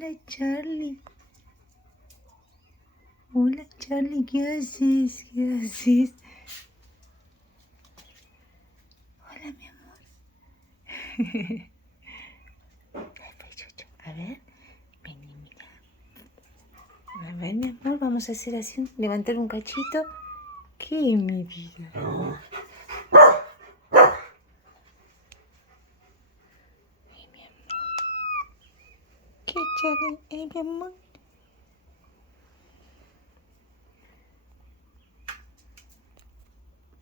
Hola, Charlie. Hola, Charlie, ¿qué haces? ¿Qué haces? Hola, mi amor. A ver, vení, mira. A ver, mi amor, vamos a hacer así, levantar un cachito. ¿Qué, mi vida? Ay, mi amor. ¿Qué, Charlie? Ay, mi amor.